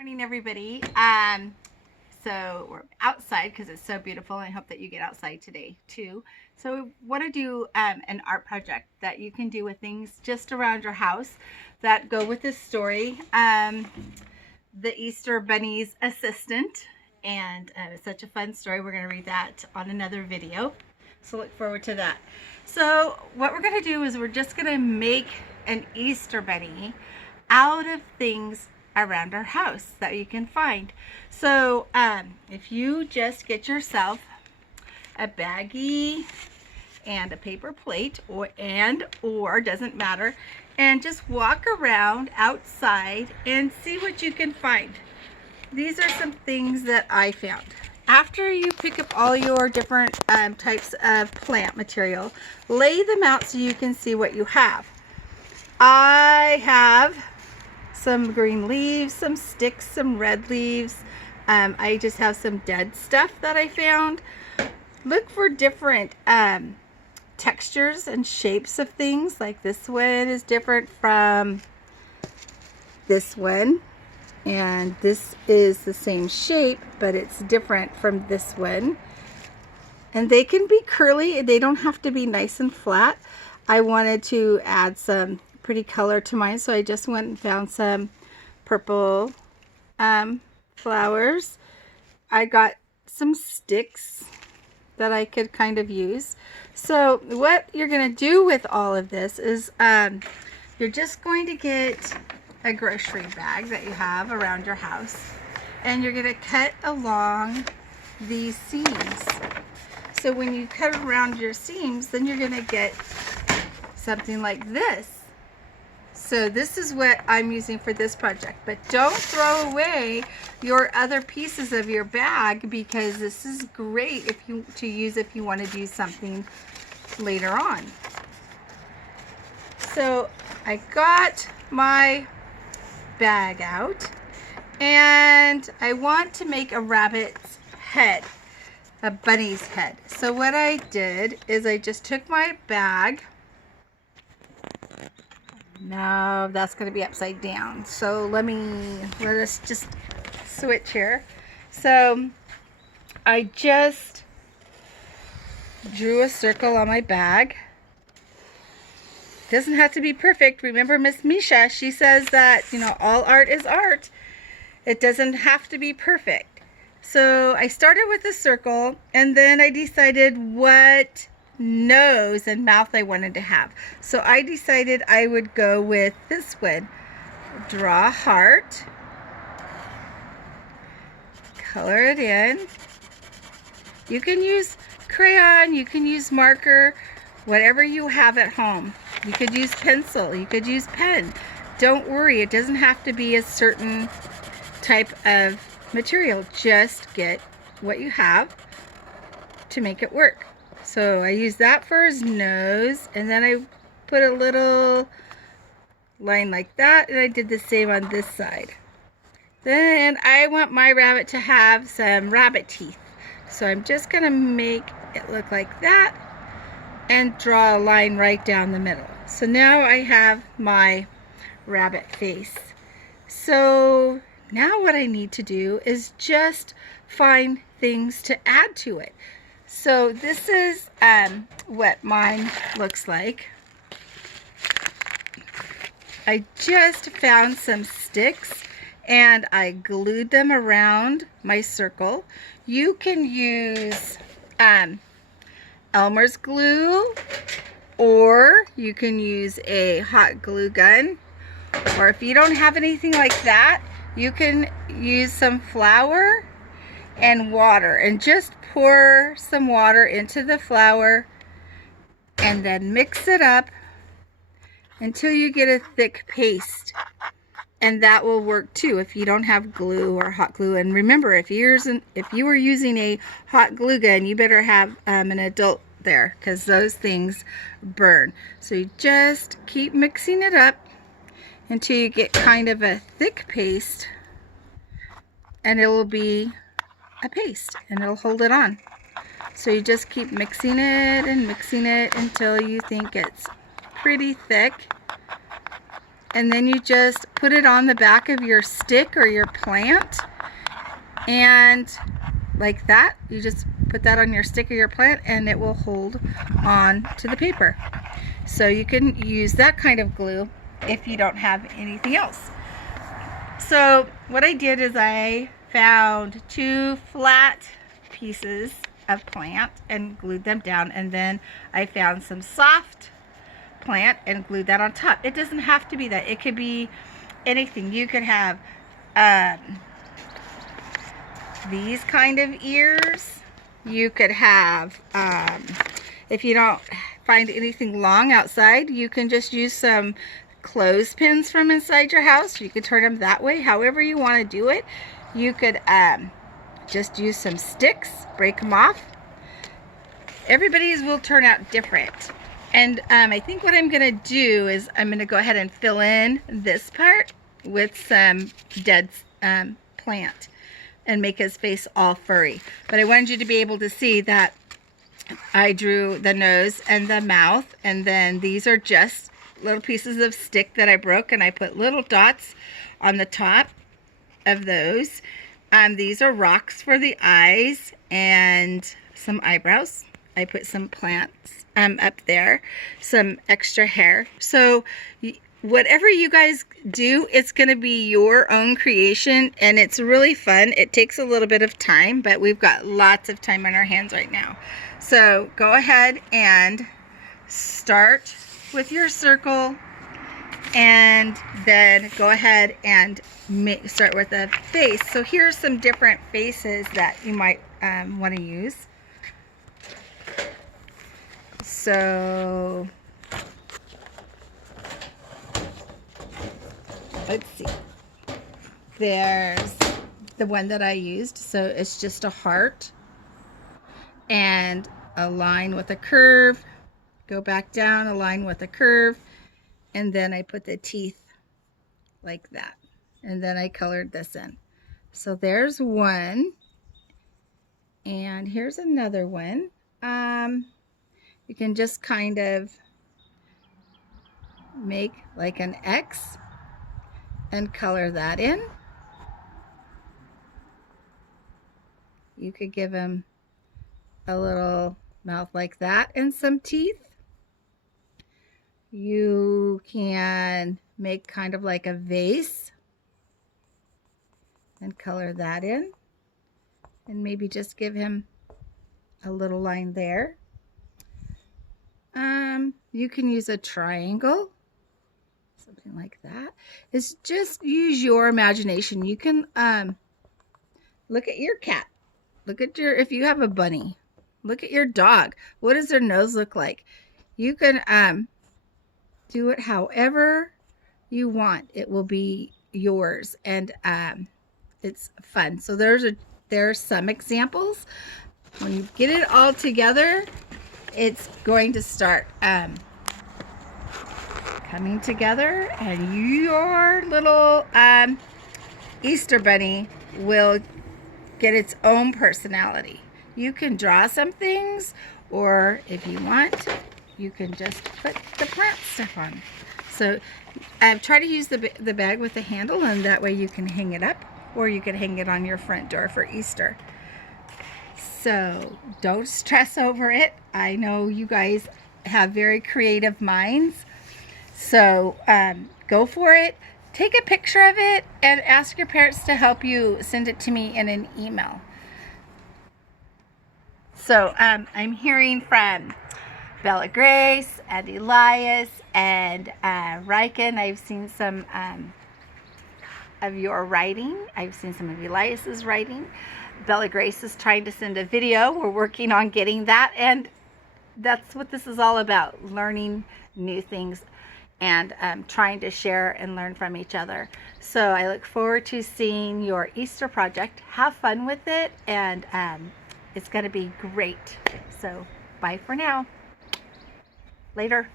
Morning, everybody. So we're outside because it's so beautiful, and I hope that you get outside today too. So we want to do an art project that you can do with things just around your house that go with this story. The Easter Bunny's Assistant, and it's such a fun story. We're going to read that on another video, so look forward to that. So what we're going to do is we're just going to make an Easter Bunny out of things around our house that you can find. So if you just get yourself a baggie and a paper plate, or doesn't matter, and just walk around outside and see what you can find. These are some things that I found. After you pick up all your different types of plant material, lay them out so you can see what you have. I have some green leaves, some sticks, some red leaves. I just have some dead stuff that I found. Look for different textures and shapes of things. Like this one is different from this one, and this is the same shape, but it's different from this one. And they can be curly, they don't have to be nice and flat. I wanted to add some pretty color to mine, so I just went and found some purple flowers. I got some sticks that I could kind of use. So what you're going to do with all of this is you're just going to get a grocery bag that you have around your house, and you're going to cut along these seams. So when you cut around your seams, then you're going to get something like this. So this is what I'm using for this project, but don't throw away your other pieces of your bag, because this is great to use if you want to do something later on. So I got my bag out, and I want to make a rabbit's head, a bunny's head. So what I did is I just took my bag. No, that's going to be upside down. So let us just switch here. So I just drew a circle on my bag. Doesn't have to be perfect. Remember Miss Misha, she says that, all art is art. It doesn't have to be perfect. So I started with a circle, and then I decided what nose and mouth I wanted to have. So I decided I would go with this one. Draw a heart, color it in. You can use crayon, you can use marker, whatever you have at home. You could use pencil, you could use pen. Don't worry, it doesn't have to be a certain type of material. Just get what you have to make it work. So I used that for his nose, and then I put a little line like that, and I did the same on this side. Then I want my rabbit to have some rabbit teeth. So I'm just going to make it look like that and draw a line right down the middle. So now I have my rabbit face. So now what I need to do is just find things to add to it. So this is what mine looks like. I just found some sticks, and I glued them around my circle. You can use Elmer's glue, or you can use a hot glue gun, or if you don't have anything like that, you can use some flour and water, and just pour some water into the flour and then mix it up until you get a thick paste. And that will work too if you don't have glue or hot glue. And remember, if you were using a hot glue gun, you better have an adult there, because those things burn. So you just keep mixing it up until you get kind of a thick paste, and it will be a paste, and it'll hold it on. So you just keep mixing it and mixing it until you think it's pretty thick. and then you just put it on the back of your stick or your plant, and like that, you just put that on your stick or your plant and it will hold on to the paper. So you can use that kind of glue if you don't have anything else. So what I did is I found 2 flat pieces of plant and glued them down, and then I found some soft plant and glued that on top. It doesn't have to be that. It could be anything. You could have these kind of ears. You could have, if you don't find anything long outside, you can just use some clothespins from inside your house. You could turn them that way, however you want to do it. You could just use some sticks, break them off. Everybody's will turn out different. And I think what I'm going to do is I'm going to go ahead and fill in this part with some dead plant and make his face all furry. But I wanted you to be able to see that I drew the nose and the mouth, and then these are just little pieces of stick that I broke, and I put little dots on the top of those. These are rocks for the eyes and some eyebrows. I put some plants up there, some extra hair. So whatever you guys do, it's going to be your own creation, and it's really fun. It takes a little bit of time, but we've got lots of time on our hands right now. So go ahead and start with your circle, and then go ahead and start with a face. So here's some different faces that you might want to use. So let's see. There's the one that I used. So it's just a heart and a line with a curve. Go back down, a line with a curve, and then I put the teeth like that. And then I colored this in. So there's one. And here's another one. You can just kind of make like an X and color that in. You could give him a little mouth like that and some teeth. You can make kind of like a vase and color that in, and maybe just give him a little line there. You can use a triangle, something like that. It's just use your imagination. You can look at your cat. Look at your, if you have a bunny, look at your dog. What does their nose look like? You can do it however you want. It will be yours, and it's fun. So there's some examples. When you get it all together, it's going to start coming together, and your little Easter bunny will get its own personality. You can draw some things, or if you want, you can just put the plant stuff on. So I've tried to use the bag with the handle, and that way you can hang it up, or you can hang it on your front door for Easter. So don't stress over it. I know you guys have very creative minds. So go for it. Take a picture of it and ask your parents to help you send it to me in an email. So I'm hearing from Bella Grace and Elias and Riken. I've seen some of your writing. I've seen some of Elias's writing. Bella Grace is trying to send a video. We're working on getting that, and that's what this is all about, learning new things and trying to share and learn from each other. So I look forward to seeing your Easter project. Have fun with it, and it's going to be great. So bye for now. Later.